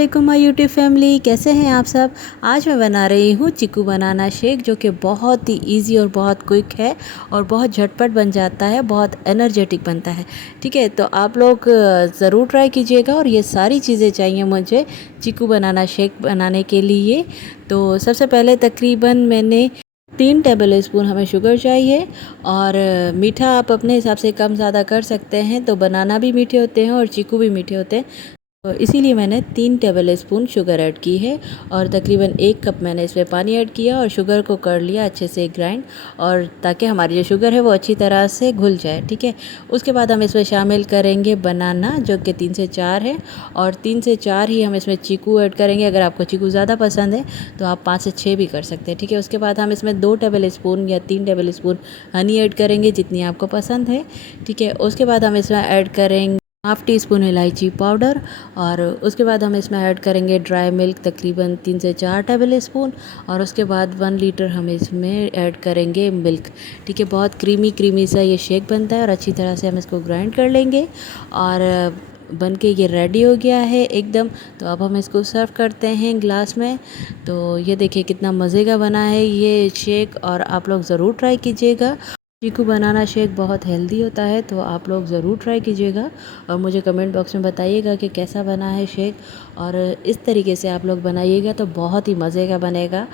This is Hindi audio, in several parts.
वालेकुम माय यूट्यूब फैमिली, कैसे हैं आप सब। आज मैं बना रही हूँ चीकू बनाना शेक, जो कि बहुत ही इजी और बहुत क्विक है और बहुत झटपट बन जाता है, बहुत एनर्जेटिक बनता है। ठीक है, तो आप लोग ज़रूर ट्राई कीजिएगा। और ये सारी चीज़ें चाहिए मुझे चीकू बनाना शेक बनाने के लिए। तो सबसे पहले तकरीबन मैंने 3 टेबल स्पून हमें शुगर चाहिए। और मीठा आप अपने हिसाब से कम ज़्यादा कर सकते हैं। तो बनाना भी मीठे होते हैं और चीकू भी मीठे होते हैं, तो इसीलिए मैंने 3 टेबल स्पून शुगर ऐड की है। और तकरीबन 1 कप मैंने इसमें पानी ऐड किया और शुगर को कर लिया अच्छे से ग्राइंड, और ताकि हमारी जो शुगर है वो अच्छी तरह से घुल जाए। ठीक है, उसके बाद हम इसमें शामिल करेंगे बनाना, जो कि 3 से 4 है, और 3 से 4 ही हम इसमें चीकू ऐड करेंगे। अगर आपको चीकू ज़्यादा पसंद है तो आप 5 से 6 भी कर सकते हैं। ठीक है, उसके बाद हम इसमें 2 टेबल स्पून या 3 टेबल स्पून हनी ऐड करेंगे, जितनी आपको पसंद है। ठीक है, उसके बाद हम इसमें ऐड करेंगे हाफ़ टी स्पून इलायची पाउडर, और उसके बाद हम इसमें ऐड करेंगे ड्राई मिल्क तकरीबन 3 से 4 टेबल स्पून, और उसके बाद 1 लीटर हम इसमें ऐड करेंगे मिल्क। ठीक है, बहुत क्रीमी क्रीमी सा ये शेक बनता है, और अच्छी तरह से हम इसको ग्राइंड कर लेंगे। और बन के ये रेडी हो गया है एकदम। तो अब हम इसको सर्व करते हैं ग्लास में। तो ये देखिए कितना मज़े का बना है ये शेक, और आप लोग ज़रूर ट्राई कीजिएगा। चीकू बनाना शेक बहुत हेल्दी होता है, तो आप लोग ज़रूर ट्राई कीजिएगा और मुझे कमेंट बॉक्स में बताइएगा कि कैसा बना है शेक। और इस तरीके से आप लोग बनाइएगा तो बहुत ही मज़े का बनेगा।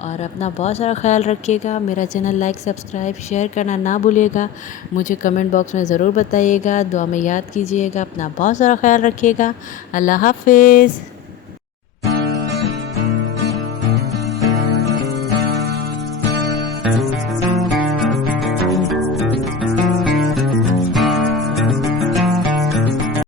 और अपना बहुत सारा ख्याल रखिएगा। मेरा चैनल लाइक सब्सक्राइब शेयर करना ना भूलिएगा। मुझे कमेंट बॉक्स में ज़रूर बताइएगा, दुआ में याद कीजिएगा। अपना बहुत सारा ख्याल रखिएगा। अल्लाह हाफिज़।